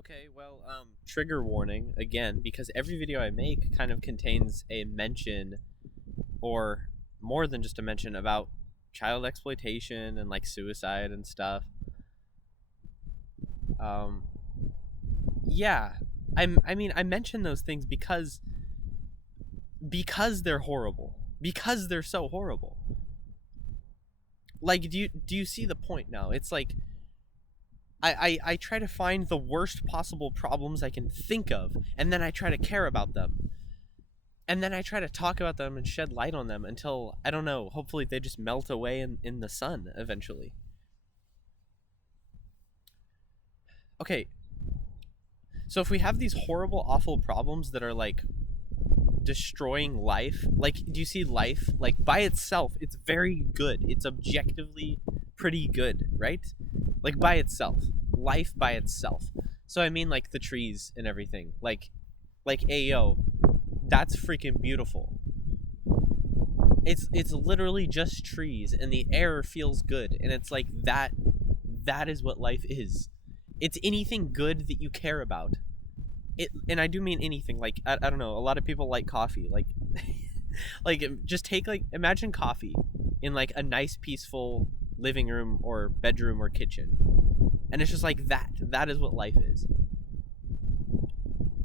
Okay, well, trigger warning again, because every video I make kind of contains a mention, or more than just a mention, about child exploitation and like suicide and stuff. Um, yeah, I mention those things because they're horrible, because they're so horrible. Like, do you see the point now? It's like I try to find the worst possible problems I can think of, and then I try to care about them. And then I try to talk about them and shed light on them until, I don't know, hopefully they just melt away in the sun eventually. Okay, so if we have these horrible, awful problems that are like destroying life, like, do you see life? Like, by itself, it's very good. It's objectively pretty good, right? Like, by itself. Life by itself. So I mean, like, the trees and everything. Like Ayo, that's freaking beautiful. It's literally just trees and the air feels good, and it's like that is what life is. It's anything good that you care about. And I do mean anything. Like, I don't know, a lot of people like coffee. Like like, just take, like, imagine coffee in like a nice peaceful living room or bedroom or kitchen. And it's just like that is what life is.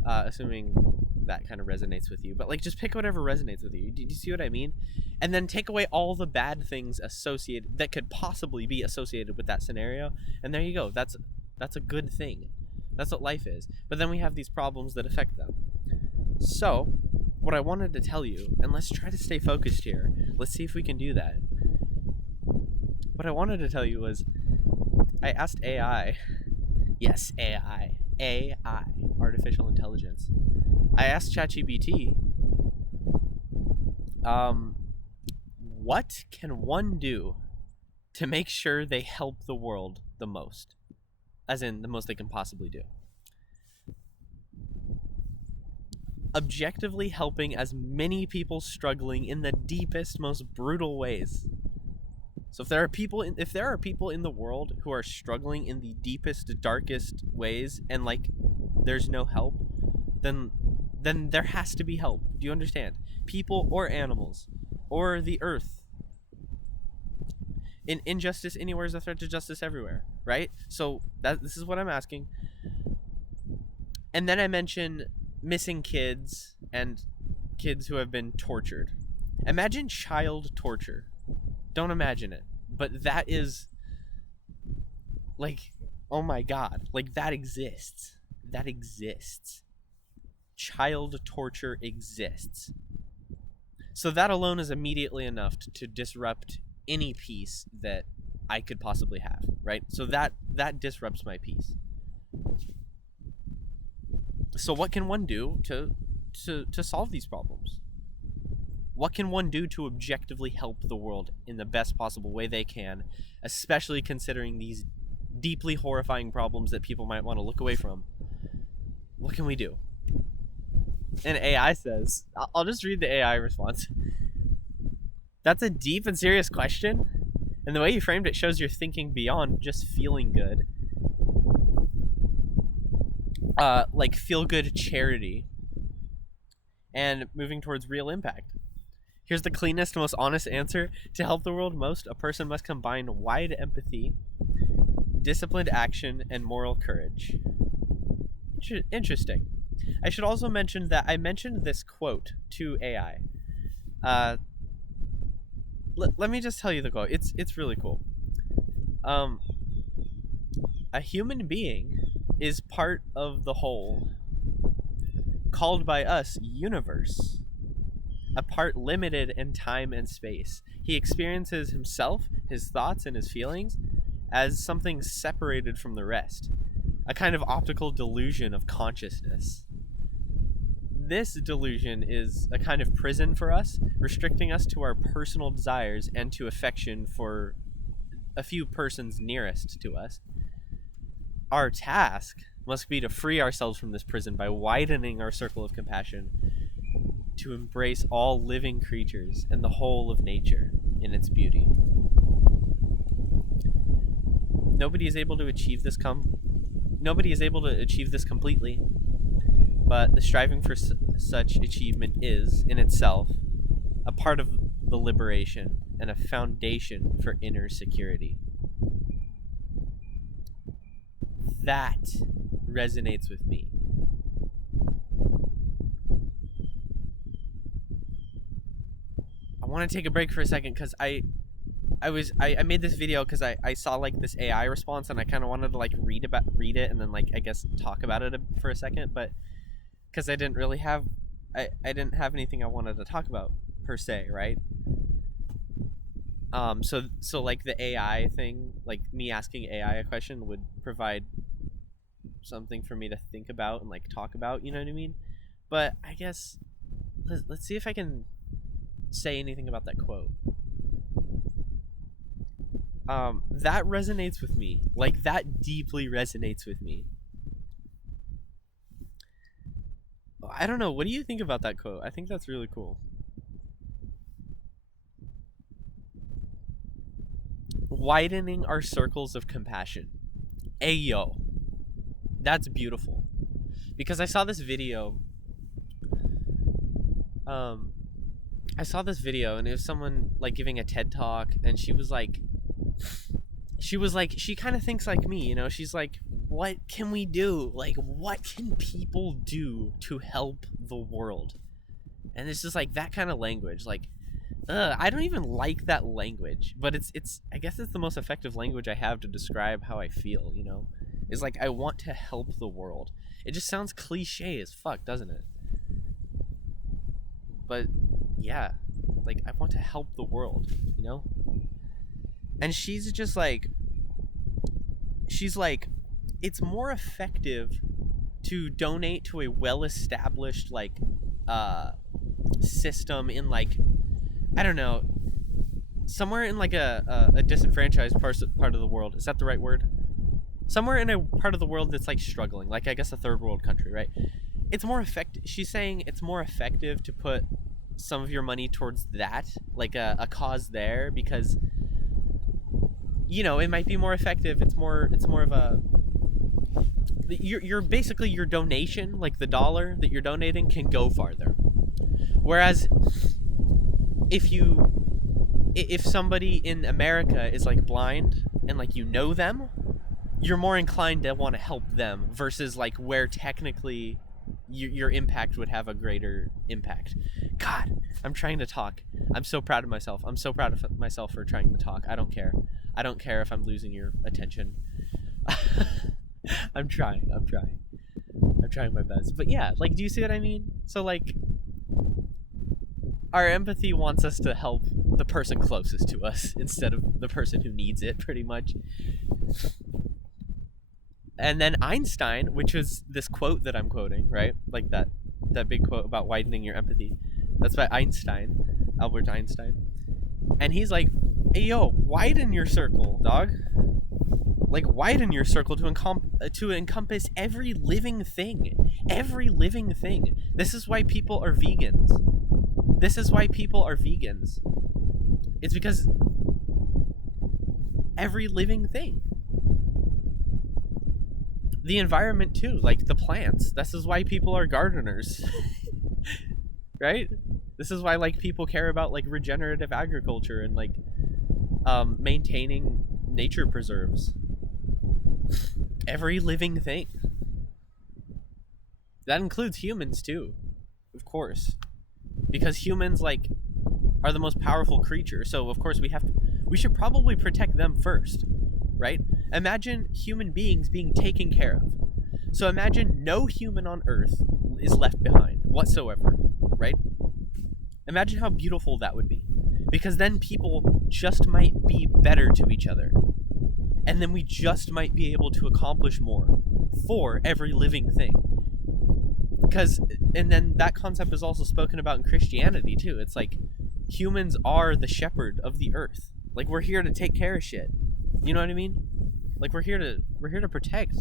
Assuming that kind of resonates with you, but like, just pick whatever resonates with you. Do you see what I mean? And then take away all the bad things associated that could possibly be associated with that scenario, and there you go. That's a good thing. That's what life is. But then we have these problems that affect them. So what I wanted to tell you, and let's try to stay focused here, let's see if we can do that. What I wanted to tell you was, I asked AI, yes, AI, artificial intelligence. I asked ChatGPT, what can one do to make sure they help the world the most? As in, the most they can possibly do. Objectively helping as many people struggling in the deepest, most brutal ways. So if there are people in the world who are struggling in the deepest, darkest ways, and like there's no help, then there has to be help. Do you understand? People or animals or the earth. In injustice anywhere is a threat to justice everywhere, right? So this is what I'm asking. And then I mention missing kids and kids who have been tortured. Imagine child torture. Don't imagine it, but that is, like, oh my god, like, that exists. Child torture exists. So that alone is immediately enough to disrupt any peace that I could possibly have, right? So that disrupts my peace. So what can one do to solve these problems? What can one do to objectively help the world in the best possible way they can, especially considering these deeply horrifying problems that people might want to look away from? What can we do? And AI says, I'll just read the AI response. That's a deep and serious question, and the way you framed it shows you're thinking beyond just feeling good. Like feel-good charity, and moving towards real impact. Here's the cleanest, most honest answer. To help the world most, a person must combine wide empathy, disciplined action, and moral courage. Interesting. I should also mention that I mentioned this quote to AI. Let me just tell you the quote. It's really cool. A human being is part of the whole, called by us universe, a part limited in time and space. He experiences himself, his thoughts, and his feelings as something separated from the rest, a kind of optical delusion of consciousness. This delusion is a kind of prison for us, restricting us to our personal desires and to affection for a few persons nearest to us. Our task must be to free ourselves from this prison by widening our circle of compassion to embrace all living creatures and the whole of nature in its beauty. Nobody is able to achieve this nobody is able to achieve this completely, but the striving for such achievement is, in itself, a part of the liberation and a foundation for inner security. That resonates with me. I want to take a break for a second because I made this video because I saw like this AI response and I kind of wanted to like read it and then like I guess talk about it for a second, but because I didn't really have I didn't have anything I wanted to talk about per se, right? So like the AI thing, like me asking AI a question would provide something for me to think about and like talk about, you know what I mean? But I guess let's see if I can say anything about that quote. That resonates with me. Like, that deeply resonates with me. I don't know. What do you think about that quote? I think that's really cool. Widening our circles of compassion. Ayo. That's beautiful. Because I saw this video. I saw this video and it was someone like giving a TED talk and she kind of thinks like me, you know. She's like, what can we do? Like, what can people do to help the world? And it's just like that kind of language. Like, I don't even like that language, but it's I guess it's the most effective language I have to describe how I feel, you know. It's like, I want to help the world. It just sounds cliche as fuck, doesn't it? But yeah, like, I want to help the world, you know. And she's like, it's more effective to donate to a well-established like system in like, I don't know, somewhere in like a disenfranchised part of the world. Is that the right word? Somewhere in a part of the world that's like struggling, like I guess a third world country, right? It's more effective. She's saying it's more effective to put some of your money towards that, like a cause there, because, you know, it might be more effective. It's more of a, you're basically, your donation, like the dollar that you're donating, can go farther. Whereas if somebody in America is like blind and like, you know them, you're more inclined to want to help them versus like where technically your impact would have a greater impact. God, I'm trying to talk. I'm so proud of myself. I'm so proud of myself for trying to talk. I don't care. I don't care if I'm losing your attention. I'm trying my best. But yeah, like, do you see what I mean? So like, our empathy wants us to help the person closest to us instead of the person who needs it, pretty much. And then Einstein, which is this quote that I'm quoting, right? Like that big quote about widening your empathy. That's by Einstein, Albert Einstein. And he's like, hey, yo, widen your circle, dog. Like, widen your circle to encompass every living thing. Every living thing. This is why people are vegans. It's because every living thing. The environment too, like the plants. This is why people are gardeners. Right? This is why like people care about like regenerative agriculture and like maintaining nature preserves. Every living thing. That includes humans too, of course. Because humans like are the most powerful creatures, so of course we should probably protect them first, right? Imagine human beings being taken care of. So imagine no human on Earth is left behind whatsoever, right? Imagine how beautiful that would be. Because then people just might be better to each other. And then we just might be able to accomplish more for every living thing. And then that concept is also spoken about in Christianity too. It's like, humans are the shepherd of the earth. Like, we're here to take care of shit. You know what I mean? Like, we're here to protect.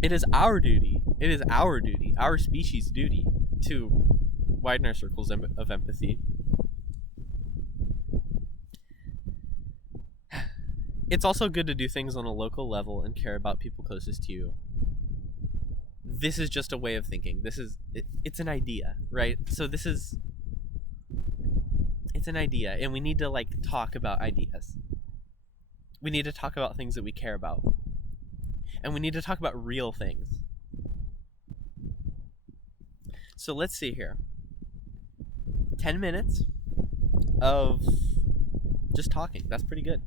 It is our duty. Our species' duty, to widen our circles of empathy. It's also good to do things on a local level and care about people closest to you. This is just a way of thinking. It's an idea, right? So it's an idea, and we need to like talk about ideas. We need to talk about things that we care about, and we need to talk about real things. So let's see here. 10 minutes of just talking. That's pretty good.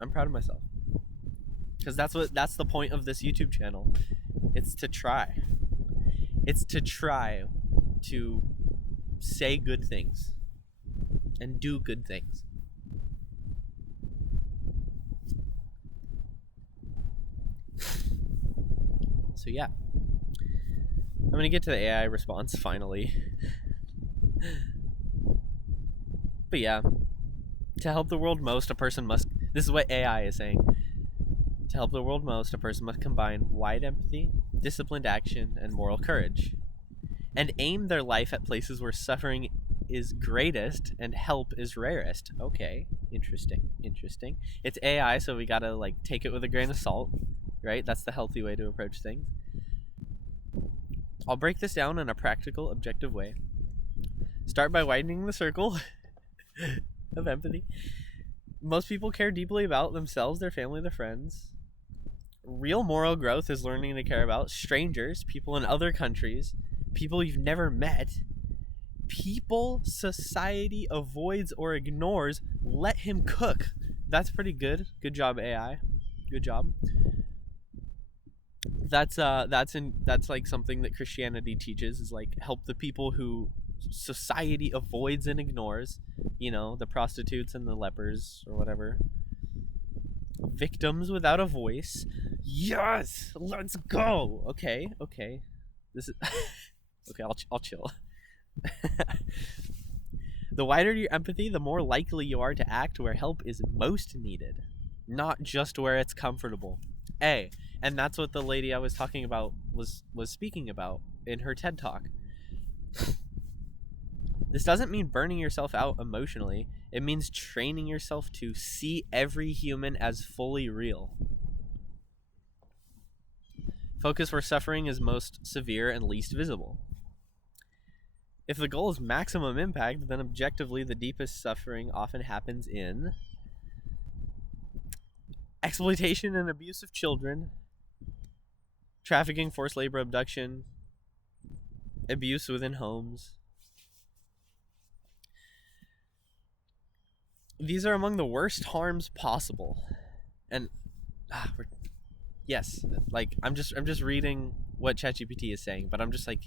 I'm proud of myself. Because that's the point of this YouTube channel. It's to try. It's to try to say good things and do good things. So yeah. I'm going to get to the AI response finally. But yeah, to help the world most, a person must... This is what AI is saying. To help the world most, a person must combine wide empathy, disciplined action, and moral courage, and aim their life at places where suffering is greatest and help is rarest. Okay, interesting. It's AI, so we gotta like take it with a grain of salt, right? That's the healthy way to approach things. I'll break this down in a practical, objective way. Start by widening the circle of empathy. Most people care deeply about themselves, their family, their friends. Real moral growth is learning to care about strangers, people in other countries, people you've never met, people society avoids or ignores. Let him cook. That's pretty good. Good job, AI. Good job. That's like something that Christianity teaches, is like help the people who society avoids and ignores, you know, the prostitutes and the lepers or whatever, victims without a voice. Yes, let's go. Okay, this is okay. I'll chill. The wider your empathy, the more likely you are to act where help is most needed, not just where it's comfortable. And that's what the lady I was talking about was speaking about in her TED Talk. This doesn't mean burning yourself out emotionally. It means training yourself to see every human as fully real. Focus where suffering is most severe and least visible. If the goal is maximum impact, then objectively the deepest suffering often happens in exploitation and abuse of children, trafficking, forced labor, abduction, abuse within homes. These are among the worst harms possible. And yes, like I'm just reading what ChatGPT is saying, but I'm just like,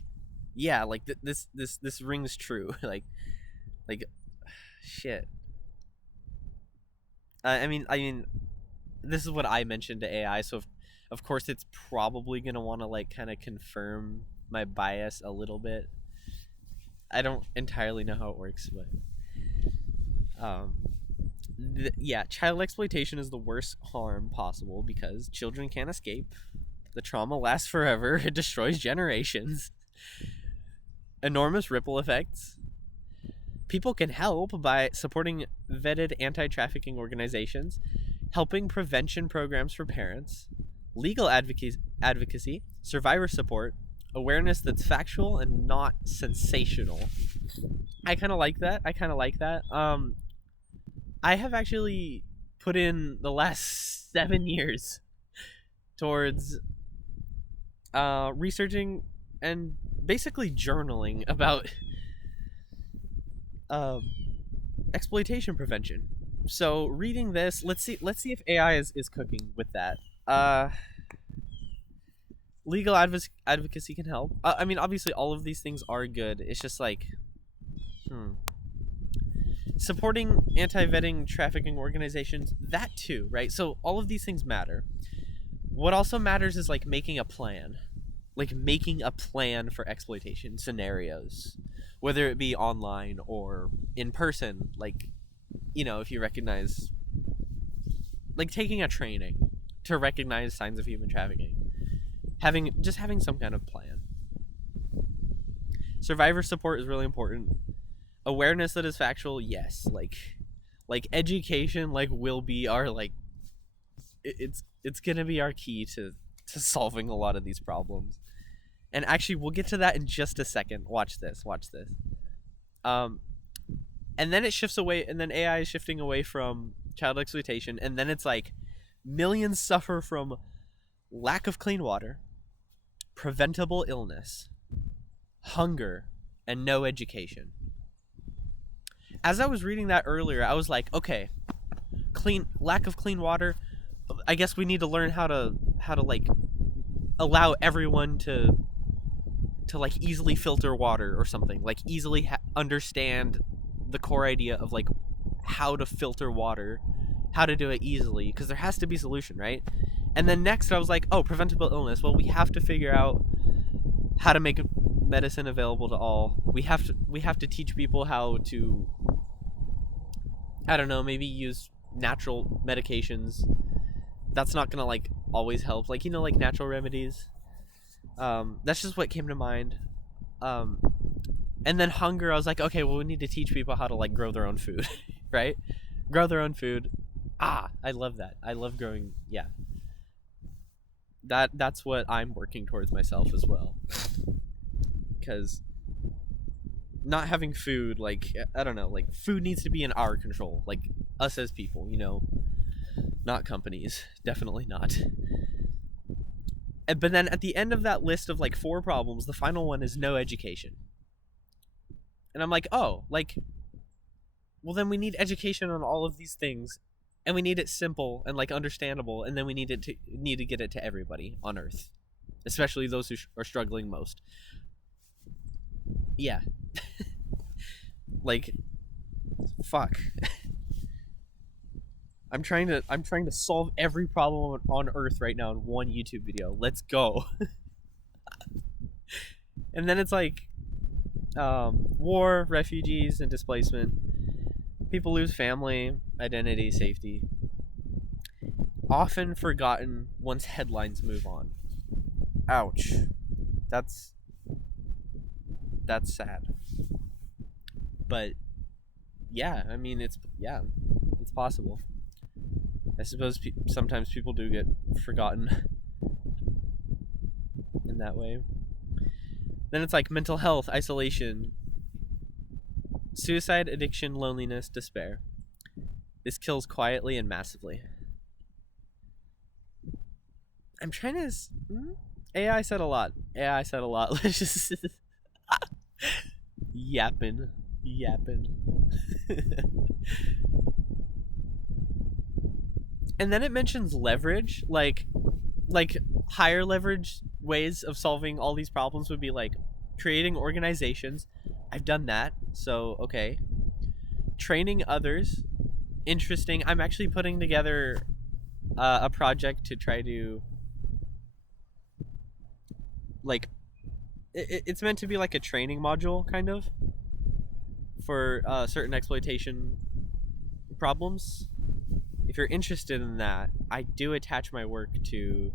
yeah, like this rings true. like shit. I mean, this is what I mentioned to AI, so of course it's probably gonna want to like kind of confirm my bias a little bit. I don't entirely know how it works, but yeah, child exploitation is the worst harm possible because children can't escape. The trauma lasts forever. It destroys generations. Enormous ripple effects. People can help by supporting vetted anti-trafficking organizations, helping prevention programs for parents, legal advocacy, survivor support, awareness that's factual and not sensational. I kind of like that. I have actually put in the last 7 years towards researching and basically journaling about exploitation prevention. So reading this, let's see if AI is cooking with that. Legal advocacy can help. I mean, obviously all of these things are good. It's just like supporting anti-vetting trafficking organizations, that too, right? So all of these things matter. What also matters is like making a plan for exploitation scenarios, whether it be online or in person. Like, you know, if you recognize, like taking a training to recognize signs of human trafficking, having some kind of plan. Survivor support is really important. Awareness that is factual, yes. Like education, like will be our like it's gonna be our key to solving a lot of these problems. And actually, we'll get to that in just a second. Watch this. Watch this. Um, and then it shifts away, and then AI is shifting away from child exploitation, and then it's like millions suffer from lack of clean water, preventable illness, hunger, and no education. As I was reading that earlier, I was like, okay, lack of clean water. I guess we need to learn how to like allow everyone to like easily filter water or something, like easily understand the core idea of like how to filter water, how to do it easily, because there has to be a solution, right? And then next I was like, oh, preventable illness. Well, we have to figure out how to make medicine available to all. We have to teach people how to, I don't know, maybe use natural medications. That's not gonna like always help, like, you know, like natural remedies. That's just what came to mind. And then hunger, I was like, okay, well, we need to teach people how to like grow their own food, right? Grow their own food. I love that. I love growing. Yeah, that's what I'm working towards myself as well. Because not having food, like, I don't know, like food needs to be in our control, like us as people, you know, not companies. Definitely not. But then at the end of that list of like 4 problems, the final one is no education. And I'm like, oh, like, well, then we need education on all of these things, and we need it simple and like understandable, and then we need to get it to everybody on Earth, especially those who are struggling most. Yeah. Like, fuck. I'm trying to solve every problem on Earth right now in one YouTube video. Let's go. And then it's like, war, refugees, and displacement. People lose family, identity, safety. Often forgotten once headlines move on. Ouch. That's sad. But yeah, I mean, it's possible. I suppose sometimes people do get forgotten in that way. Then it's like mental health, isolation, suicide, addiction, loneliness, despair. This kills quietly and massively. I'm trying to... AI said a lot. Let's just... Yapping. And then it mentions leverage, like higher leverage ways of solving all these problems would be like creating organizations. I've done that, so okay. Training others, interesting. I'm actually putting together a project to try to like it's meant to be like a training module kind of for certain exploitation problems. If you're interested in that, I do attach my work to...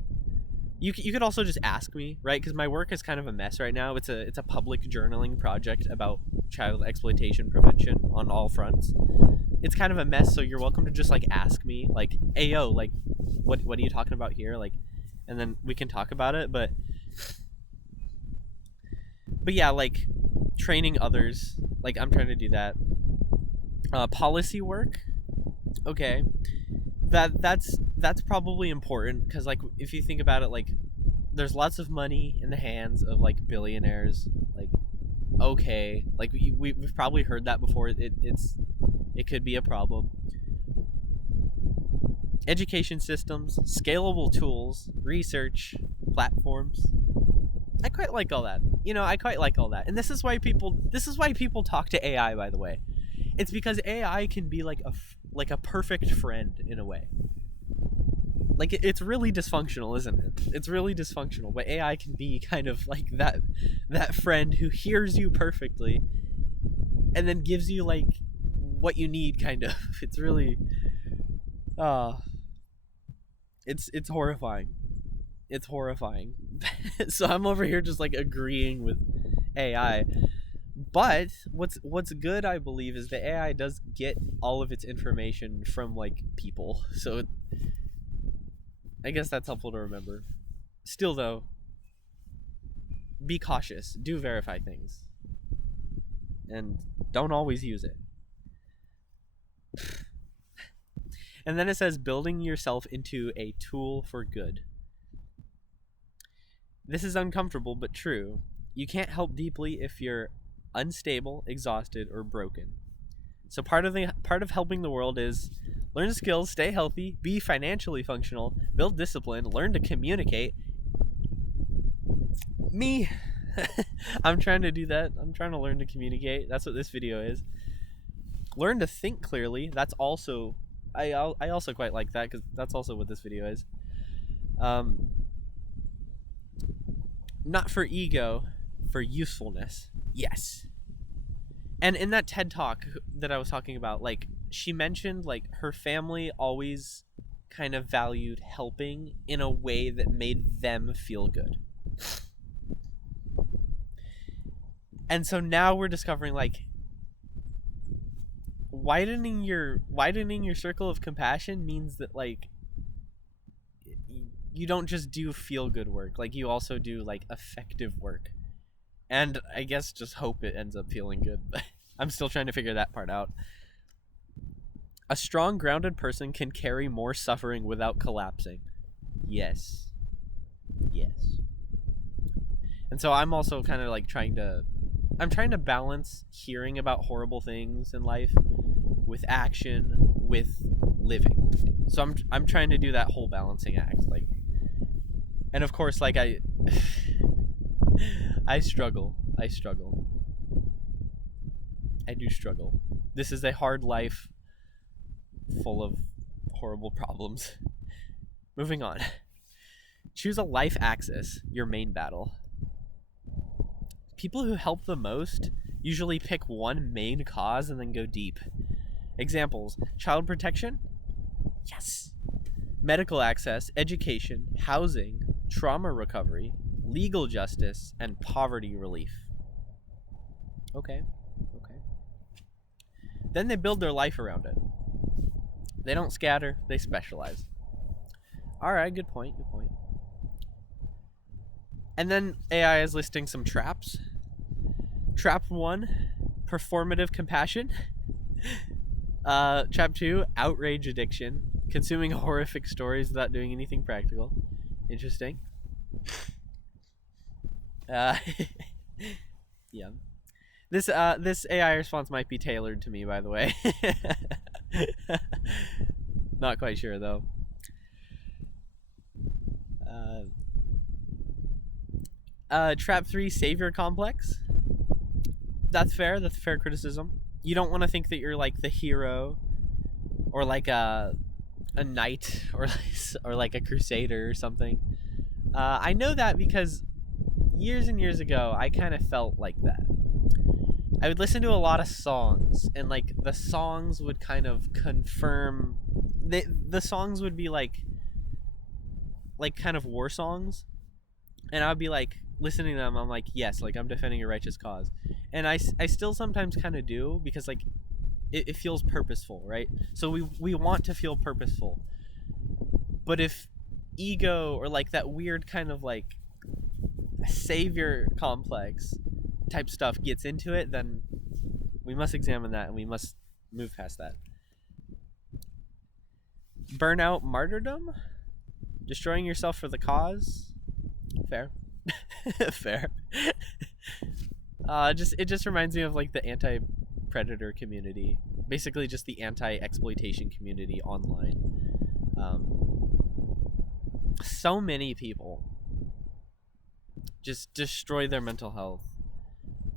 You could also just ask me, right? Because my work is kind of a mess right now. It's a public journaling project about child exploitation prevention on all fronts. It's kind of a mess, so you're welcome to just like ask me, like, hey yo, like, what are you talking about here? Like, and then we can talk about it. But yeah, like training others, like I'm trying to do that. Policy work, okay. That's probably important because like if you think about it, like there's lots of money in the hands of like billionaires. Like, okay, like we've probably heard that before. It could be a problem. Education systems, scalable tools, research platforms. I quite like all that. You know, I quite like all that. And this is why people talk to AI, by the way. It's because AI can be like a perfect friend in a way. Like it's really dysfunctional, isn't it? It's really dysfunctional, but AI can be kind of like that friend who hears you perfectly and then gives you like what you need, kind of. It's really it's horrifying. It's horrifying. So I'm over here just like agreeing with AI. But what's good, I believe, is the AI does get all of its information from like people. So I guess that's helpful to remember. Still, though, be cautious. Do verify things. And don't always use it. And then it says building yourself into a tool for good. This is uncomfortable but true. You can't help deeply if you're unstable, exhausted, or broken. So part of helping the world is learn skills, stay healthy, be financially functional, build discipline, learn to communicate. Me, I'm trying to do that. I'm trying to learn to communicate. That's what this video is. Learn to think clearly. That's also I also quite like that because that's also what this video is. Not for ego, for usefulness. Yes. And in that TED Talk that I was talking about, like, she mentioned, like, her family always kind of valued helping in a way that made them feel good. And so now we're discovering, like, widening your circle of compassion means that, like, you don't just do feel good work, like, you also do, like, effective work. And I guess just hope it ends up feeling good. But I'm still trying to figure that part out. A strong, grounded person can carry more suffering without collapsing. Yes. Yes. And so I'm also kind of like trying to balance hearing about horrible things in life with action, with living. So I'm trying to do that whole balancing act, like, and of course, like, I struggle. I do struggle. This is a hard life full of horrible problems. Moving on. Choose a life axis, your main battle. People who help the most usually pick one main cause and then go deep. Examples: child protection? Yes. Medical access, education, housing, trauma recovery, legal justice, and poverty relief. Okay. Then they build their life around it. They don't scatter, they specialize. Alright, good point. And then AI is listing some traps. Trap 1, performative compassion. Trap 2, outrage addiction. Consuming horrific stories without doing anything practical. Interesting. Yeah. This AI response might be tailored to me, by the way. Not quite sure, though. Trap 3, savior complex. That's fair. That's a fair criticism. You don't want to think that you're like the hero, or like a knight, or like a crusader or something. I know that because years and years ago, I kind of felt like that. I would listen to a lot of songs, and like the songs would kind of confirm. The songs would be like kind of war songs, and I would be like listening to them. I'm like, yes, like I'm defending a righteous cause, and I still sometimes kind of do, because like it feels purposeful, right? So we want to feel purposeful, but if ego or like that weird kind of like savior complex type stuff gets into it, then we must examine that and we must move past that. Burnout martyrdom, destroying yourself for the cause. Fair. Fair. It just reminds me of like the anti-predator community, basically just the anti-exploitation community online. So many people just destroy their mental health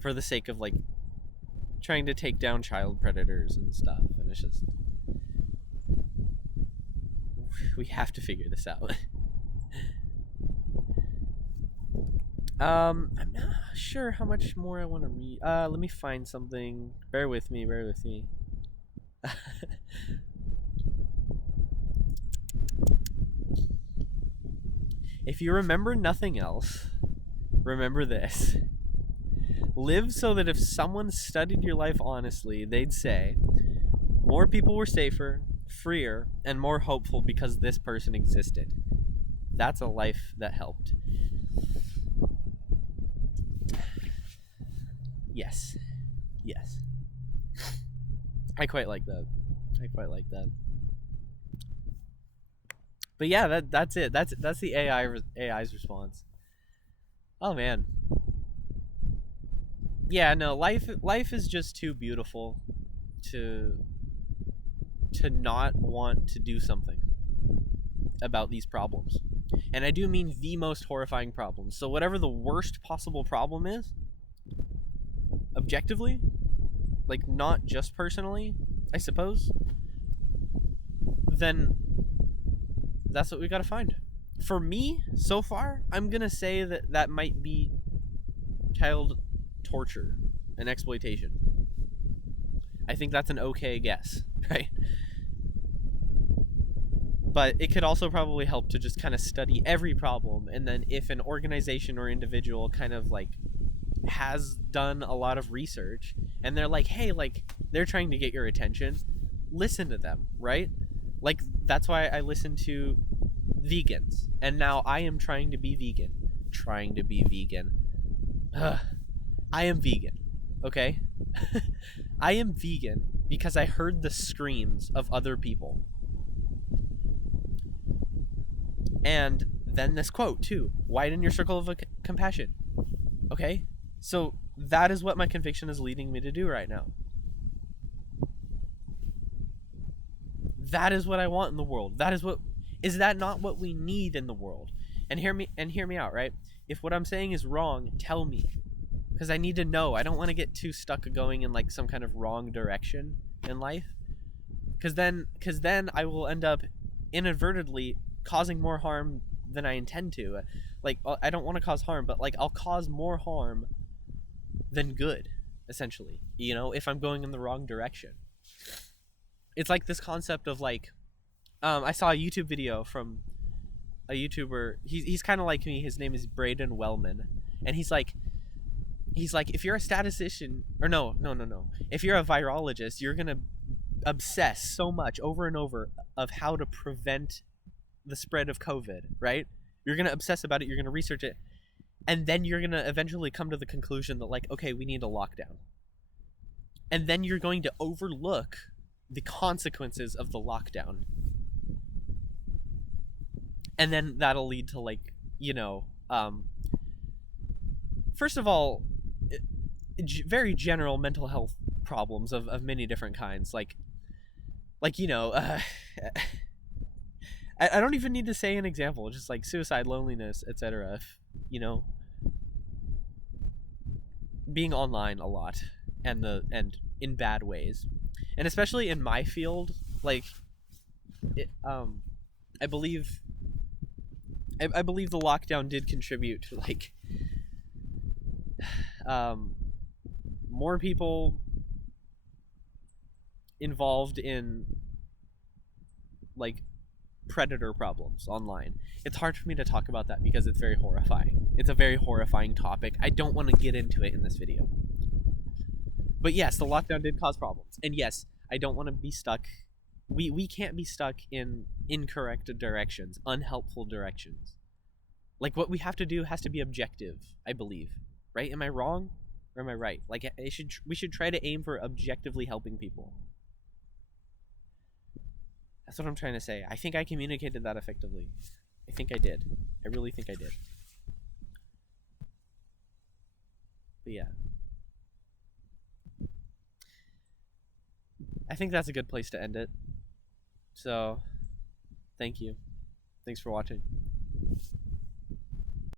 for the sake of like trying to take down child predators and stuff, and it's just, we have to figure this out. I'm not sure how much more I want to read. Let me find something. Bear with me. If you remember nothing else, remember this. Live so that if someone studied your life honestly, they'd say, more people were safer, freer, and more hopeful because this person existed. That's a life that helped. Yes. Yes. I quite like that. I quite like that. But yeah, that's it. That's the AI's response. Oh man. Yeah, no, life is just too beautiful to not want to do something about these problems. And I do mean the most horrifying problems. So whatever the worst possible problem is, objectively, like not just personally, I suppose, then that's what we got to find. For me, so far, I'm going to say that that might be child torture and exploitation. I think that's an okay guess, right? But it could also probably help to just kind of study every problem, and then if an organization or individual kind of like has done a lot of research and they're like, hey, like they're trying to get your attention, listen to them, right? Like that's why I listen to vegans, and now I am trying to be vegan. Trying to be vegan. Ugh. I am vegan, okay? I am vegan because I heard the screams of other people. And then this quote too: widen your circle of compassion. Okay? So that is what my conviction is leading me to do right now. That is what I want in the world. Is that not what we need in the world? And hear me out, right? If what I'm saying is wrong, tell me. Because I need to know. I don't want to get too stuck going in like some kind of wrong direction in life. Because then I will end up inadvertently causing more harm than I intend to. Like I don't want to cause harm, but like I'll cause more harm than good, essentially. You know, if I'm going in the wrong direction. It's like this concept of like, I saw a YouTube video from a YouTuber. He's kind of like me. His name is Braden Wellman, and he's like, if you're a statistician, or no, if you're a virologist, you're gonna obsess so much over and over of how to prevent the spread of COVID, right? You're gonna obsess about it. You're gonna research it, and then you're gonna eventually come to the conclusion that like, okay, we need a lockdown, and then you're going to overlook the consequences of the lockdown, and then that'll lead to like, you know, first of all, very general mental health problems of many different kinds, like you know, I don't even need to say an example, just like suicide, loneliness, etc. You know, being online a lot, and in bad ways, and especially in my field, like I believe the lockdown did contribute to like more people involved in like predator problems online. It's hard for me to talk about that because it's very horrifying. It's a very horrifying topic. I don't want to get into it in this video. But yes, the lockdown did cause problems. And yes, I don't want to be stuck. We can't be stuck in incorrect directions, unhelpful directions. Like what we have to do has to be objective, I believe. Right? Am I wrong? Or am I right? Like we should try to aim for objectively helping people. That's what I'm trying to say. I think I communicated that effectively. I think I did. I really think I did. But yeah. I think that's a good place to end it. So, thank you. Thanks for watching.